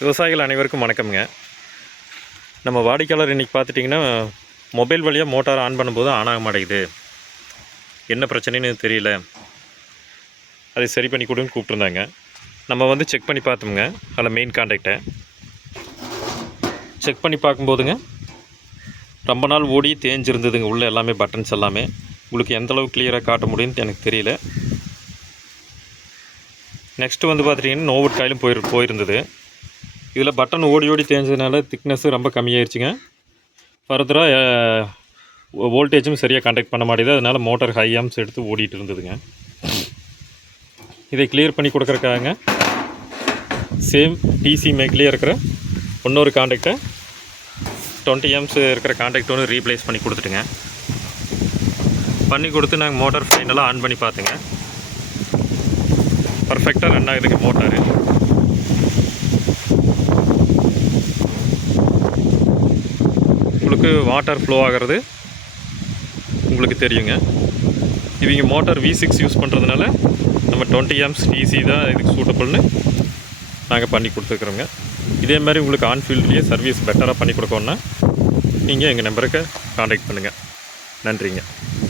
விவசாயிகள் அனைவருக்கும் வணக்கம்ங்க. நம்ம வாடிக்கையாளர் இன்றைக்கி பார்த்துட்டிங்கன்னா மொபைல் வழியாக மோட்டார் ஆன் பண்ணும்போது ஆன் ஆக மாட்டேங்குது, என்ன பிரச்சனைன்னு தெரியல, அதை சரி பண்ணி கொடுன்னு கூப்பிட்ருந்தாங்க. நம்ம வந்து செக் பண்ணி பார்த்தோம்ங்க. அதில் மெயின் கான்டாக்டை செக் பண்ணி பார்க்கும்போதுங்க ரொம்ப நாள் ஓடி தேஞ்சிருந்ததுங்க. உள்ளே எல்லாமே பட்டன்ஸ் எல்லாமே உங்களுக்கு எந்தளவுக்கு கிளியராக காட்ட முடியும்னு எனக்கு தெரியல. நெக்ஸ்ட்டு வந்து பார்த்துட்டிங்கன்னா நோவுட் காயிலும் போயிருந்தது. இதில் பட்டன் ஓடி தேஞ்சதுனால திக்னஸ்ஸு ரொம்ப கம்மியாயிருச்சுங்க. ஃபர்தராக வோல்டேஜும் சரியாக கான்டாக்ட் பண்ண மாட்டேது. அதனால் மோட்டார் ஹை ஆம்ஸ் எடுத்து ஓடிட்டு இருந்ததுங்க. இதை கிளியர் பண்ணி கொடுக்குறக்காக சேம் டிசி மேக்லேயே இருக்கிற இன்னொரு கான்டாக்டை 20 ஆம்ஸ் இருக்கிற கான்டாக்ட் ஒன்று ரீப்ளேஸ் பண்ணி கொடுத்துட்டுங்க. பண்ணி கொடுத்து நாங்கள் மோட்டார் ஃபைனலாக ஆன் பண்ணி பார்த்துங்க. பர்ஃபெக்டாக ரன் ஆகுதுங்க மோட்டாரு. உங்களுக்கு வாட்டர் ஃப்ளோ ஆகிறது உங்களுக்கு தெரியுங்க. இவங்க மோட்டார் V6 யூஸ் பண்ணுறதுனால நம்ம 20 ஆம்ஸ் டிசி தான் இதுக்கு சூட்டபுள்னு நாங்கள் பண்ணி கொடுத்துருக்குறோங்க. இதே மாதிரி உங்களுக்கு ஆன்ஃபீல்ட்லேயே சர்வீஸ் பெட்டராக பண்ணி கொடுக்கணுன்னா நீங்கள் எங்கள் நம்பருக்கு கான்டாக்ட் பண்ணுங்கள். நன்றிங்க.